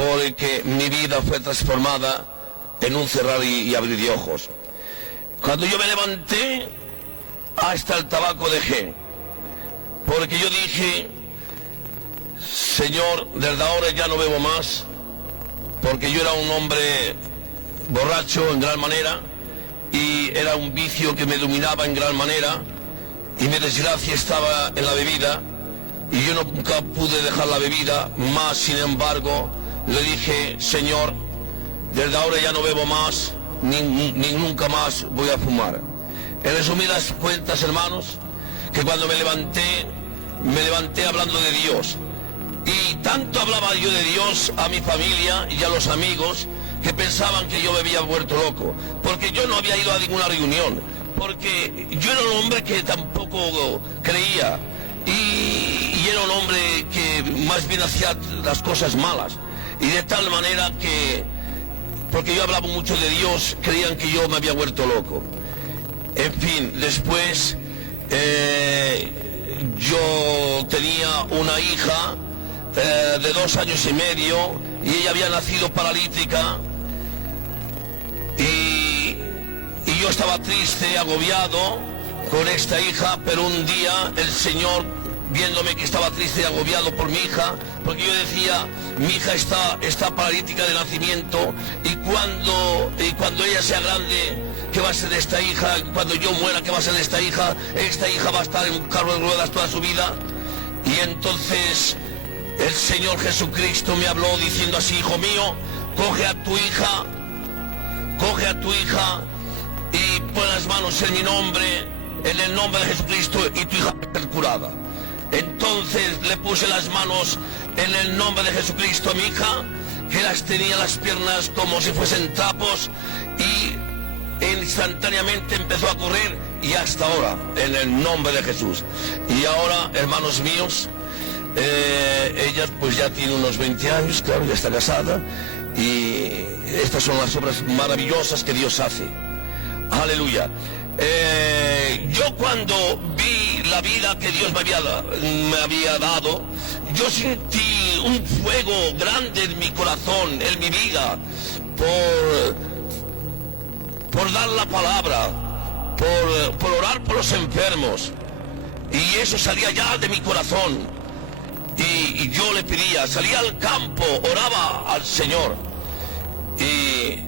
porque mi vida fue transformada en un cerrar y abrir de ojos. Cuando yo me levanté, hasta el tabaco dejé, porque yo dije: Señor, desde ahora ya no bebo más, porque yo era un hombre borracho en gran manera, y era un vicio que me dominaba en gran manera, y mi desgracia estaba en la bebida, y yo nunca pude dejar la bebida, más sin embargo le dije: Señor, desde ahora ya no bebo más, ni nunca más voy a fumar. En resumidas cuentas, hermanos, que cuando me levanté hablando de Dios, y tanto hablaba yo de Dios a mi familia y a los amigos, que pensaban que yo me había vuelto loco, porque yo no había ido a ninguna reunión, porque yo era un hombre que tampoco creía, y era un hombre que más bien hacía las cosas malas, y de tal manera que, porque yo hablaba mucho de Dios, creían que yo me había vuelto loco. En fin, después yo tenía una hija de 2 años y medio, y ella había nacido paralítica, y yo estaba triste, agobiado con esta hija, pero un día el Señor, viéndome que estaba triste y agobiado por mi hija, porque yo decía: mi hija está paralítica de nacimiento, y cuando ella sea grande, ¿qué va a ser de esta hija? Cuando yo muera, ¿qué va a ser de esta hija? Esta hija va a estar en un carro de ruedas toda su vida. Y entonces el Señor Jesucristo me habló diciendo así: hijo mío, coge a tu hija y pon las manos en mi nombre, en el nombre de Jesucristo, y tu hija va a ser curada. Entonces le puse las manos en el nombre de Jesucristo a mi hija, que tenía las piernas como si fuesen trapos, y instantáneamente empezó a correr, y hasta ahora, en el nombre de Jesús. Y ahora, hermanos míos, ella pues ya tiene unos 20 años, claro, ya está casada, y estas son las obras maravillosas que Dios hace. Aleluya. Yo cuando vi la vida que Dios me había dado, yo sentí un fuego grande en mi corazón, en mi vida, por dar la palabra, por orar por los enfermos, y eso salía ya de mi corazón, y yo le pedía, salía al campo, oraba al Señor. Y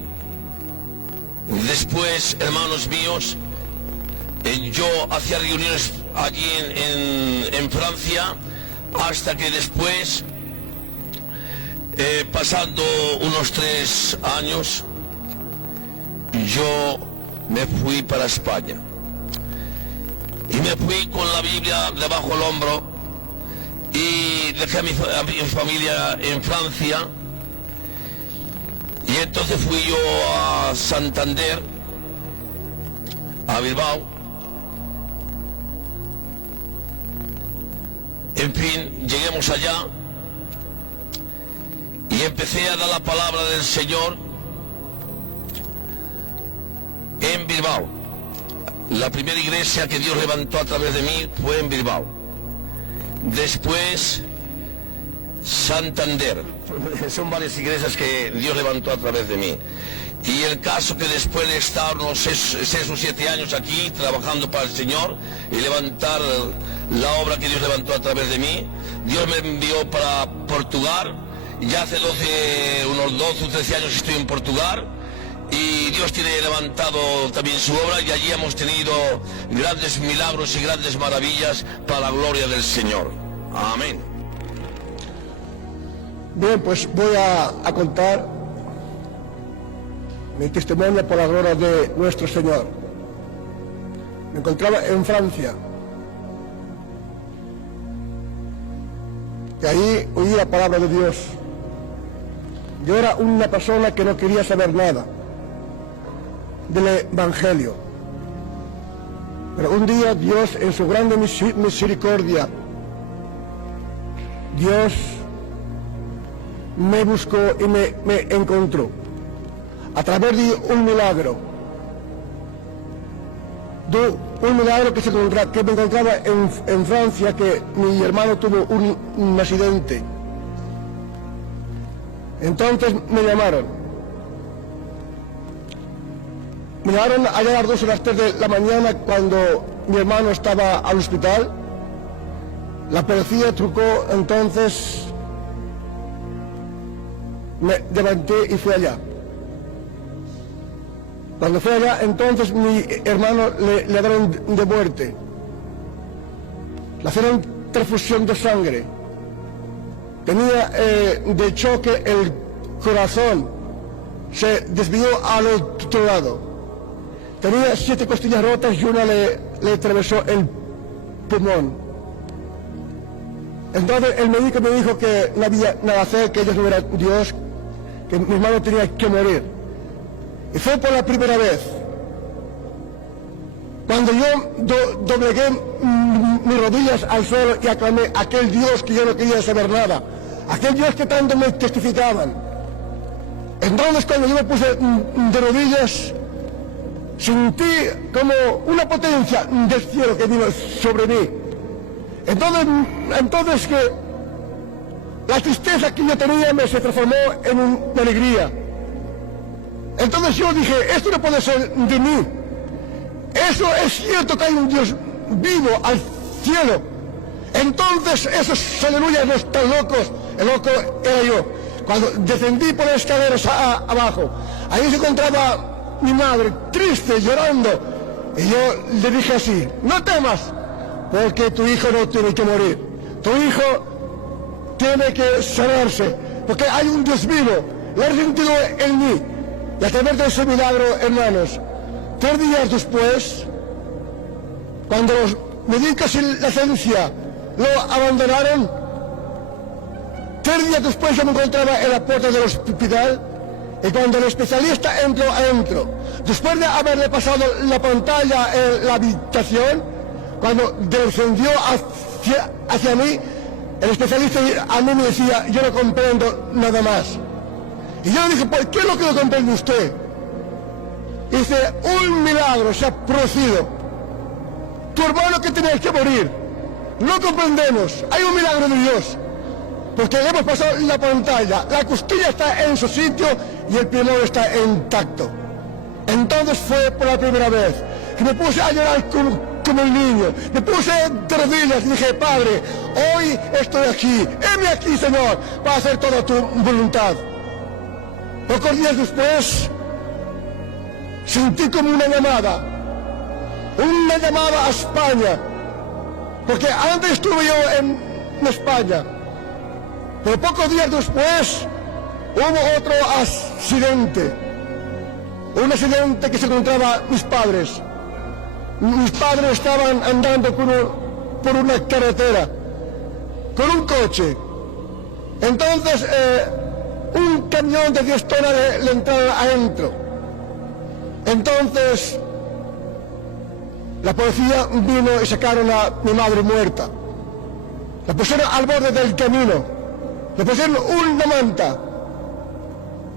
después, hermanos míos, yo hacía reuniones allí en Francia, hasta que después, pasando unos 3 años, yo me fui para España, y me fui con la Biblia debajo del hombro, y dejé a mi familia en Francia, y entonces fui yo a Santander, a Bilbao. En fin, lleguemos allá y empecé a dar la palabra del Señor en Bilbao. La primera iglesia que Dios levantó a través de mí fue en Bilbao. Después, Santander. Son varias iglesias que Dios levantó a través de mí. Y el caso que después de estar unos 6 o 7 años aquí trabajando para el Señor y levantar la obra que Dios levantó a través de mí, Dios me envió para Portugal. Ya hace unos 12 o 13 años estoy en Portugal, y Dios tiene levantado también su obra, y allí hemos tenido grandes milagros y grandes maravillas para la gloria del Señor. Amén. Bien, pues voy a contar mi testimonio por la gloria de nuestro Señor. Me encontraba en Francia, y ahí oí la palabra de Dios. Yo era una persona que no quería saber nada del Evangelio, pero un día Dios, en su grande misericordia, Dios me buscó y me encontró a través de un milagro, que me encontraba en Francia, que mi hermano tuvo un accidente. Entonces me llamaron. Me llamaron allá a las 2 o las 3 de la mañana cuando mi hermano estaba al hospital. La policía trucó, entonces me levanté y fui allá. Cuando fui allá, entonces mi hermano le dieron de muerte. Le hicieron transfusión de sangre. Tenía de choque el corazón. Se desvió al otro lado. Tenía 7 costillas rotas y una le atravesó el pulmón. Entonces el médico me dijo que no había nada que hacer, que Dios no era Dios, que mi hermano tenía que morir. Y fue por la primera vez. Cuando yo doblegué mis rodillas al suelo y aclamé a aquel Dios que yo no quería saber nada, aquel Dios que tanto me testificaban. Entonces cuando yo me puse de rodillas, sentí como una potencia del cielo que vino sobre mí. Entonces que la tristeza que yo tenía se transformó en una alegría. Entonces yo dije, esto no puede ser de mí. Eso es cierto que hay un Dios vivo al cielo. Entonces esos aleluyas no están locos. El loco era yo. Cuando descendí por las escaleras abajo, ahí se encontraba mi madre, triste, llorando. Y yo le dije así, no temas, porque tu hijo no tiene que morir. Tu hijo tiene que sanarse, porque hay un Dios vivo. Lo he sentido en mí. Y a través de ese milagro, hermanos, 3 días después, cuando los médicos y la ciencia lo abandonaron, 3 días después yo me encontraba en la puerta del hospital, y cuando el especialista entró adentro, después de haberle pasado la pantalla en la habitación, cuando descendió hacia mí, el especialista a mí me decía, yo no comprendo nada más. Y yo le dije, ¿por qué es lo que no comprende usted? Y dice, un milagro se ha producido. Tu hermano que tenía que morir, no comprendemos, hay un milagro de Dios. Porque le hemos pasado la pantalla, la costilla está en su sitio y el pulmón está intacto. Entonces fue por la primera vez que me puse a llorar como el niño. Me puse de rodillas y dije, Padre, hoy estoy aquí, heme aquí, Señor, para hacer toda tu voluntad. Pocos días después, sentí como una llamada a España, porque antes estuve yo en España, pero pocos días después hubo otro accidente, un accidente que se encontraba mis padres. Mis padres estaban andando por una carretera, con un coche. Entonces, un camión de 10 toneladas le entraron adentro. Entonces, la policía vino y sacaron a mi madre muerta. La pusieron al borde del camino. Le pusieron una manta.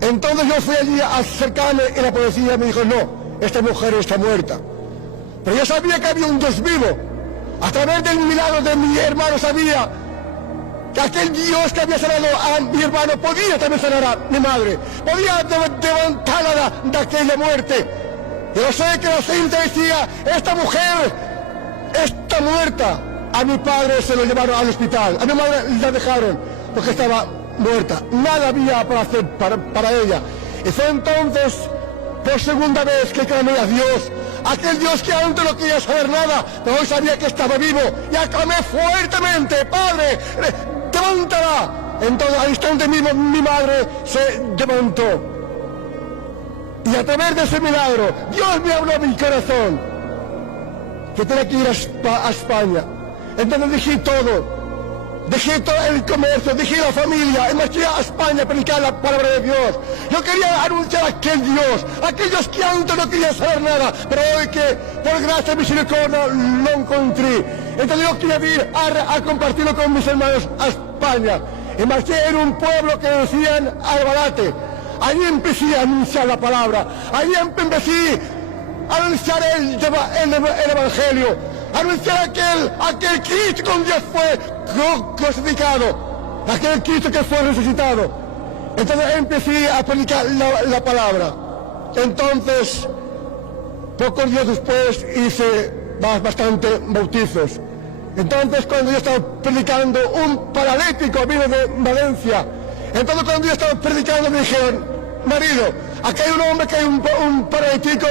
Entonces yo fui allí a acercarme y la policía me dijo, no, esta mujer está muerta. Pero yo sabía que había un Dios vivo. A través del milagro de mi hermano sabía que aquel Dios que había sanado a mi hermano podía también sanar a mi madre, podía levantarla de aquella muerte. Yo sé que la gente decía, esta mujer está muerta. A mi padre se lo llevaron al hospital, a mi madre la dejaron porque estaba muerta. Nada había para hacer para ella. Y fue entonces, por segunda vez, que clamé a Dios, aquel Dios que antes no quería saber nada, pero hoy sabía que estaba vivo, y aclamé fuertemente, Padre, levántala. Entonces al instante mismo mi madre se levantó. Y a través de ese milagro, Dios me habló a mi corazón, que tenía que ir a España. Entonces dejé todo el comercio, dejé la familia, y marché a España a predicar la palabra de Dios. Yo quería anunciar a aquel Dios que antes no quería saber nada, pero hoy que por gracia y misericordia lo encontré. Entonces yo quería ir a compartirlo con mis hermanos a España. Y marché en un pueblo que decían Albalate. Allí empecé a anunciar la palabra, allí empecé a anunciar el Evangelio, a anunciar aquel Cristo con Dios fue crucificado, aquel Cristo que fue resucitado. Entonces empecé a predicar la palabra. Entonces, pocos días después hice bastante bautizos. Entonces, cuando yo estaba predicando, un paralítico vino de Valencia. Entonces, cuando yo estaba predicando, me dijeron: marido, aquí hay un hombre que hay un paralítico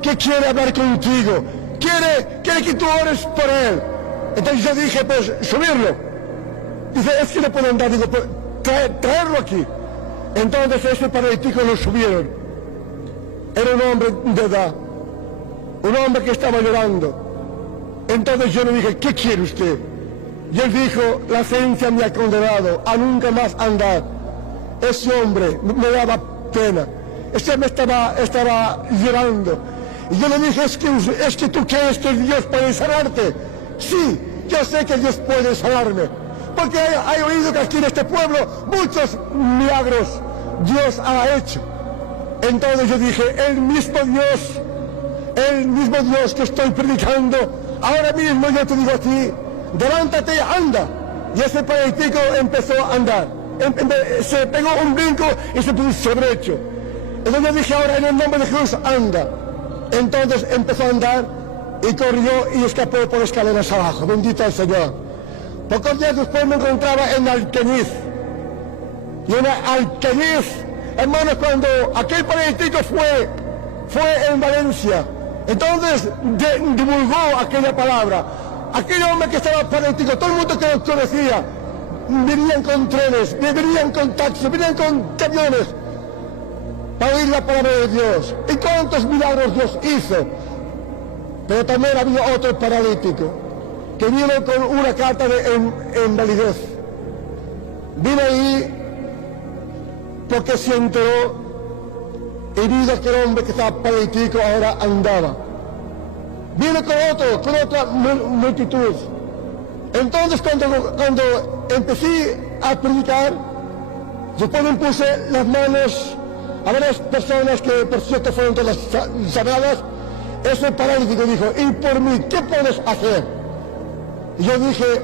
que quiere hablar contigo. Quiere que tú ores por él. Entonces yo dije: pues subirlo. Dice: es que no puedo andar. Digo: pues traerlo aquí. Entonces ese paralítico lo subieron. Era un hombre de edad, un hombre que estaba llorando. Entonces yo le dije: ¿qué quiere usted? Y él dijo: la ciencia me ha condenado a nunca más andar. Ese hombre me daba pena. Ese hombre estaba llorando. Y yo le dije: es que tú crees que Dios puede sanarte. Sí, yo sé que Dios puede sanarme, porque he oído que aquí en este pueblo muchos milagros Dios ha hecho. Entonces yo dije: el mismo Dios que estoy predicando, ahora mismo yo te digo a ti: levántate y anda. Y ese paralítico empezó a andar. Se pegó un brinco y se puso derecho. Entonces yo dije: ahora en el nombre de Jesús, anda. Entonces empezó a andar y corrió y escapó por escaleras abajo. Bendito el Señor. Pocos días después me encontraba en Alcañiz. Y en Alcañiz, hermanos, cuando aquel paralítico fue en Valencia, entonces divulgó aquella palabra. Aquel hombre que estaba paralítico, todo el mundo que lo conocía, venían con trenes, venían con taxis, venían con camiones para oír la palabra de Dios. ¿Y cuántos milagros Dios hizo? Pero también había otro paralítico que vino con una carta de invalidez. Vino ahí porque se enteró y vio que el hombre que estaba paralítico ahora andaba. Vino con otra multitud. Entonces cuando empecé a predicar, después me puse las manos a varias personas que por cierto fueron todas sanadas. Ese paralítico dijo: ¿y por mí qué puedes hacer? Y yo dije: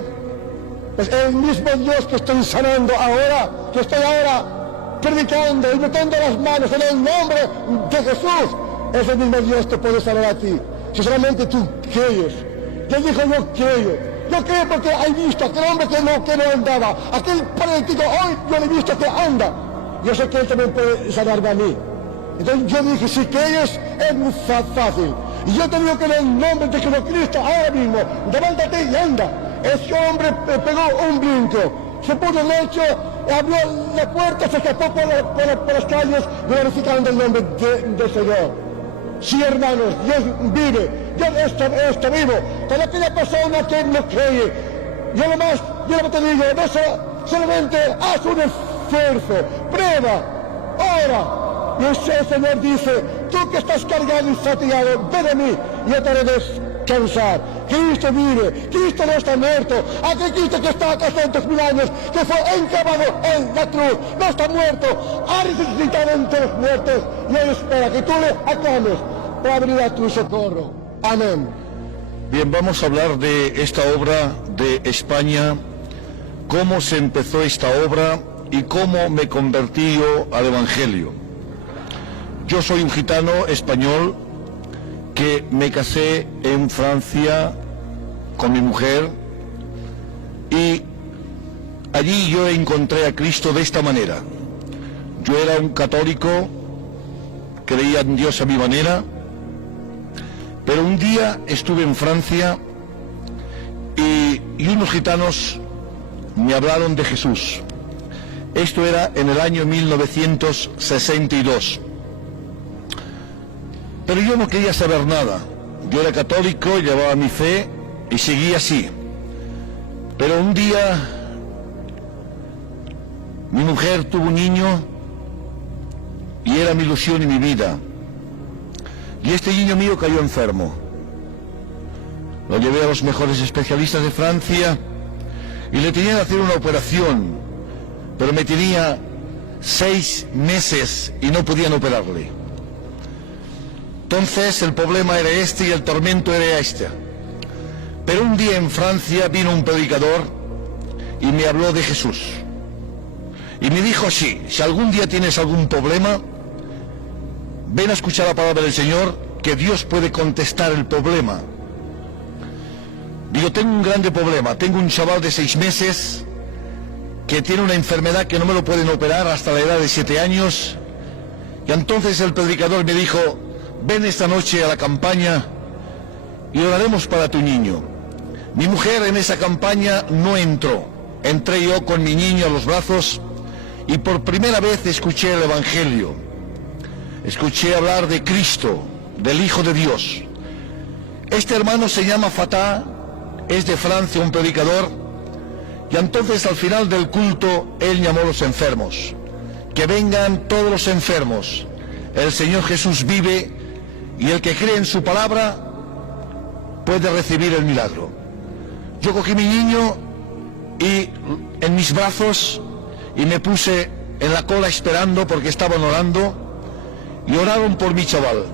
pues el mismo Dios que estoy sanando ahora, que estoy ahora predicando y metiendo las manos en el nombre de Jesús, ese mismo Dios te puede sanar a ti, si solamente tú crees. Yo dije: yo creo porque he visto aquel hombre que no andaba, aquel paralítico, hoy yo le he visto que anda. Yo sé que él también puede sanarme a mí. Entonces yo dije: si crees, es muy fácil. Y yo te digo que en el nombre de Jesucristo, ahora mismo, levántate y anda. Ese hombre pegó un brinco, se puso en el lecho, abrió la puerta, se escapó por las calles, glorificando el nombre del Señor. Sí, hermanos, Dios vive, Dios está vivo. Para aquella persona que no cree, yo lo que te digo, solamente haz un esfuerzo, prueba, ora. Y el Señor dice: tú que estás cargado y fatigado, ven a mí y yo te haré descansar. Cristo vive, Cristo no está muerto. Aquel Cristo que está acá 200.000 años, que fue enclavado en la cruz, no está muerto, ha resucitado entre los muertos y Él espera que tú le aclames para venir a tu socorro. Amén. Bien, vamos a hablar de esta obra de España, cómo se empezó esta obra y cómo me convertí yo al Evangelio. Yo soy un gitano español que me casé en Francia con mi mujer y allí yo encontré a Cristo de esta manera. Yo era un católico, creía en Dios a mi manera, pero un día estuve en Francia y unos gitanos me hablaron de Jesús. Esto era en el año 1962. Pero yo no quería saber nada. Yo era católico, llevaba mi fe y seguía así. Pero un día mi mujer tuvo un niño y era mi ilusión y mi vida. Y este niño mío cayó enfermo. Lo llevé a los mejores especialistas de Francia y le tenían que hacer una operación, pero me tenía 6 meses y no podían operarle. Entonces el problema era este y el tormento era este. Pero un día en Francia vino un predicador y me habló de Jesús. Y me dijo así: si algún día tienes algún problema, ven a escuchar la palabra del Señor, que Dios puede contestar el problema. Digo, tengo un grande problema, tengo un chaval de 6 meses que tiene una enfermedad que no me lo pueden operar hasta la edad de 7 años. Y entonces el predicador me dijo: ven esta noche a la campaña y oraremos para tu niño. Mi mujer en esa campaña no entró. Entré yo con mi niño a los brazos y por primera vez escuché el Evangelio. Escuché hablar de Cristo, del Hijo de Dios. Este hermano se llama Fatah, es de Francia, un predicador. Y entonces al final del culto él llamó a los enfermos: que vengan todos los enfermos, el Señor Jesús vive y el que cree en su palabra puede recibir el milagro. Yo cogí mi niño y en mis brazos y me puse en la cola esperando, porque estaban orando, y oraron por mi chaval.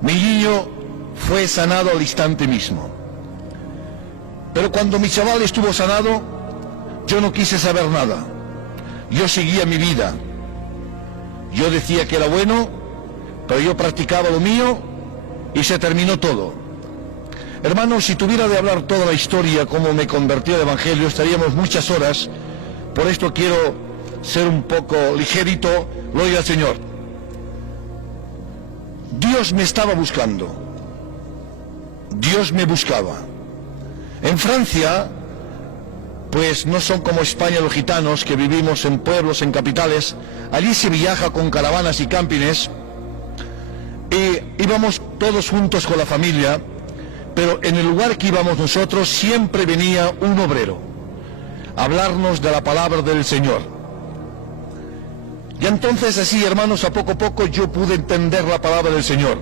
Mi niño fue sanado al instante mismo. Pero cuando mi chaval estuvo sanado, yo no quise saber nada. Yo seguía mi vida. Yo decía que era bueno, pero yo practicaba lo mío y se terminó todo. Hermanos, si tuviera de hablar toda la historia, cómo me convertí al Evangelio, estaríamos muchas horas. Por esto quiero ser un poco ligerito. Gloria al Señor. Dios me estaba buscando. Dios me buscaba. En Francia, pues no son como España los gitanos, que vivimos en pueblos, en capitales. Allí se viaja con caravanas y campines, y íbamos todos juntos con la familia, pero en el lugar que íbamos nosotros siempre venía un obrero a hablarnos de la palabra del Señor. Y entonces así, hermanos, a poco yo pude entender la palabra del Señor.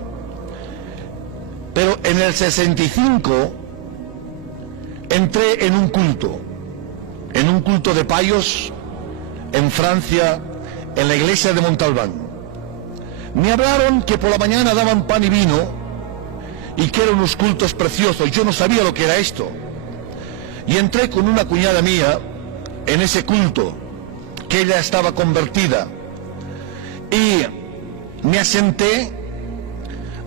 Pero en el 65 entré en un culto de payos en Francia, en la iglesia de Montalbán. Me hablaron que por la mañana daban pan y vino y que eran unos cultos preciosos. Yo no sabía lo que era esto. Y entré con una cuñada mía en ese culto, que ella estaba convertida. Y me asenté.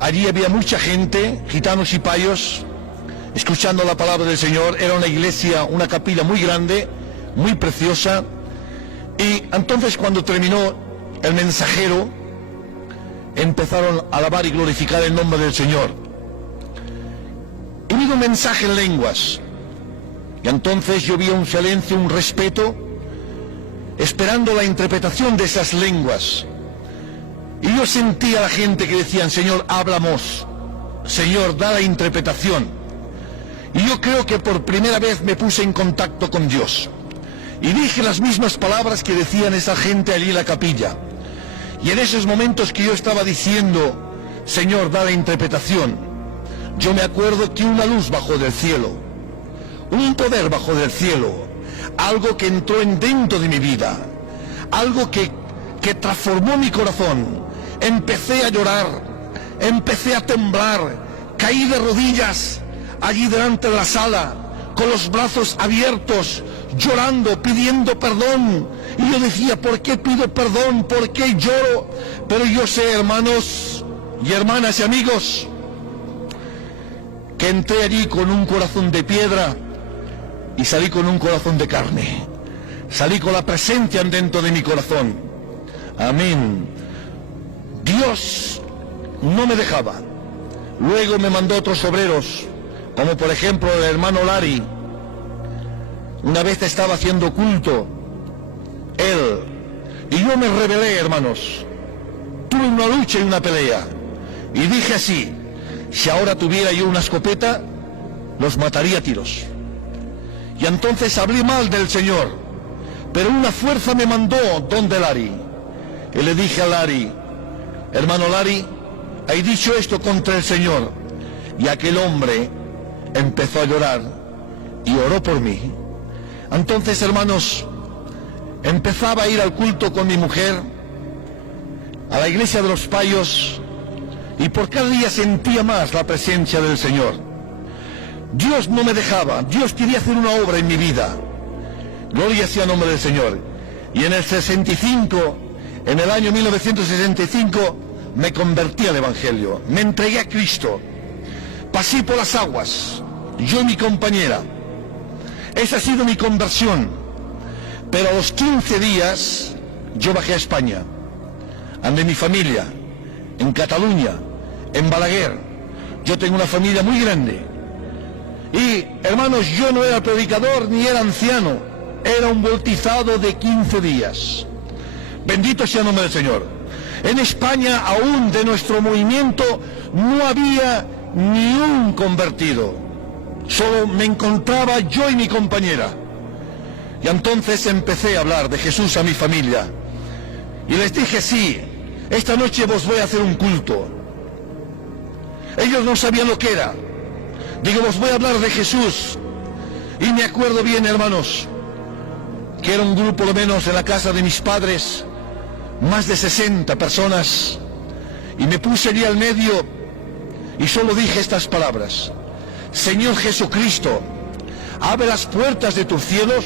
Allí había mucha gente, gitanos y payos, escuchando la palabra del Señor. Era una iglesia, una capilla muy grande, muy preciosa. Y entonces cuando terminó el mensajero, empezaron a alabar y glorificar el nombre del Señor. Y vino un mensaje en lenguas. Y entonces yo vi un silencio, un respeto, esperando la interpretación de esas lenguas. Y yo sentía a la gente que decían: Señor, háblanos, Señor, da la interpretación. Y yo creo que por primera vez me puse en contacto con Dios. Y dije las mismas palabras que decían esa gente allí en la capilla. Y en esos momentos que yo estaba diciendo: Señor, da la interpretación, yo me acuerdo que una luz bajó del cielo, un poder bajó del cielo, algo que entró en dentro de mi vida, algo que transformó mi corazón. Empecé a llorar, empecé a temblar, caí de rodillas allí delante de la sala, con los brazos abiertos, llorando, pidiendo perdón. Y yo decía: ¿por qué pido perdón? ¿Por qué lloro? Pero yo sé, hermanos y hermanas y amigos, que entré allí con un corazón de piedra y salí con un corazón de carne. Salí con la presencia dentro de mi corazón. Amén. Dios no me dejaba. Luego me mandó otros obreros, como por ejemplo el hermano Lari. Una vez estaba haciendo culto, él, y yo me rebelé, hermanos. Tuve una lucha y una pelea, y dije así: si ahora tuviera yo una escopeta, los mataría a tiros. Y entonces hablé mal del Señor, pero una fuerza me mandó donde Lari, y le dije a Lari: hermano Lari, he dicho esto contra el Señor. Y aquel hombre empezó a llorar y oró por mí. Entonces, hermanos, empezaba a ir al culto con mi mujer, a la iglesia de los payos, y por cada día sentía más la presencia del Señor. Dios no me dejaba. Dios quería hacer una obra en mi vida. Gloria sea el nombre del Señor. Y en el 65, en el año 1965, me convertí al Evangelio, me entregué a Cristo, pasé por las aguas, yo y mi compañera. Esa ha sido mi conversión. Pero a los 15 días yo bajé a España, ande mi familia, en Cataluña, en Balaguer. Yo tengo una familia muy grande. Y, hermanos, yo no era predicador ni era anciano, era un bautizado de 15 días. Bendito sea el nombre del Señor. En España, aún de nuestro movimiento, no había ni un convertido. Solo me encontraba yo y mi compañera. Y entonces empecé a hablar de Jesús a mi familia. Y les dije, sí, esta noche os voy a hacer un culto. Ellos no sabían lo que era. Digo, os voy a hablar de Jesús. Y me acuerdo bien, hermanos, que era un grupo, por lo menos en la casa de mis padres, más de 60 personas. Y me puse allí al medio y solo dije estas palabras: Señor Jesucristo, abre las puertas de tus cielos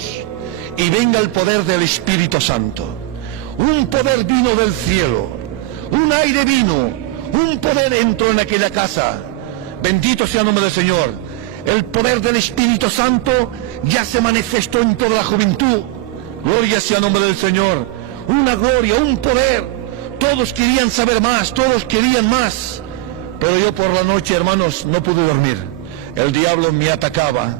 y venga el poder del Espíritu Santo. Un poder vino del cielo, un aire vino, un poder entró en aquella casa. Bendito sea el nombre del Señor. El poder del Espíritu Santo ya se manifestó en toda la juventud. Gloria sea el nombre del Señor. Una gloria, un poder. Todos querían saber más, todos querían más. Pero yo por la noche, hermanos, no pude dormir. El diablo me atacaba.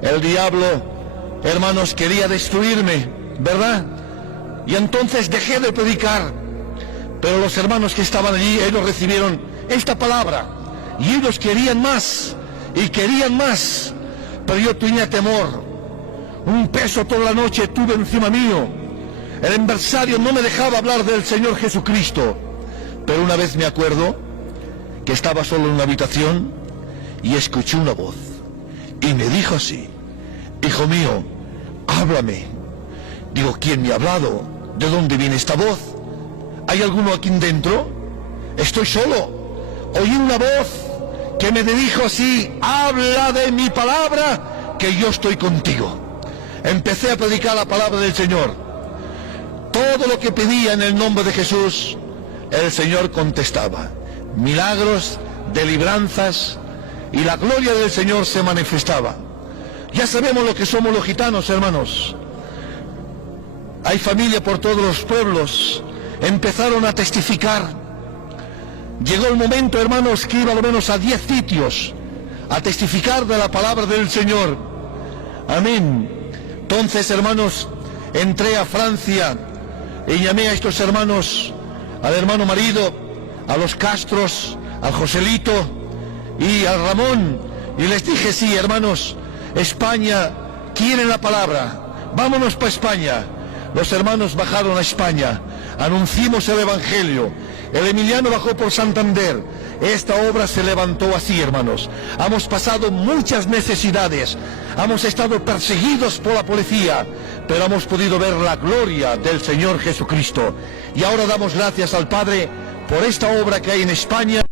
El diablo, hermanos, quería destruirme, ¿verdad? Y entonces dejé de predicar. Pero los hermanos que estaban allí, ellos recibieron esta palabra. Y ellos querían más, y querían más. Pero yo tenía temor. Un peso toda la noche tuve encima mío. El adversario no me dejaba hablar del Señor Jesucristo. Pero una vez me acuerdo que estaba solo en una habitación y escuché una voz. Y me dijo así: hijo mío, háblame. Digo, ¿quién me ha hablado? ¿De dónde viene esta voz? ¿Hay alguno aquí dentro? Estoy solo. Oí una voz que me dijo así: habla de mi palabra, que yo estoy contigo. Empecé a predicar la palabra del Señor. Todo lo que pedía en el nombre de Jesús, el Señor contestaba. Milagros, deliveranzas, y la gloria del Señor se manifestaba. Ya sabemos lo que somos los gitanos, hermanos. Hay familia por todos los pueblos. Empezaron a testificar. Llegó el momento, hermanos, que iba a lo menos a 10 sitios a testificar de la palabra del Señor. Amén. Entonces, hermanos, entré a Francia y llamé a estos hermanos, al hermano marido, a los Castros, al Joselito y al Ramón, y les dije, sí, hermanos, España quiere la palabra, vámonos para España. Los hermanos bajaron a España, anunciamos el Evangelio. El Emiliano bajó por Santander. Esta obra se levantó así, hermanos. Hemos pasado muchas necesidades, hemos estado perseguidos por la policía, pero hemos podido ver la gloria del Señor Jesucristo. Y ahora damos gracias al Padre por esta obra que hay en España.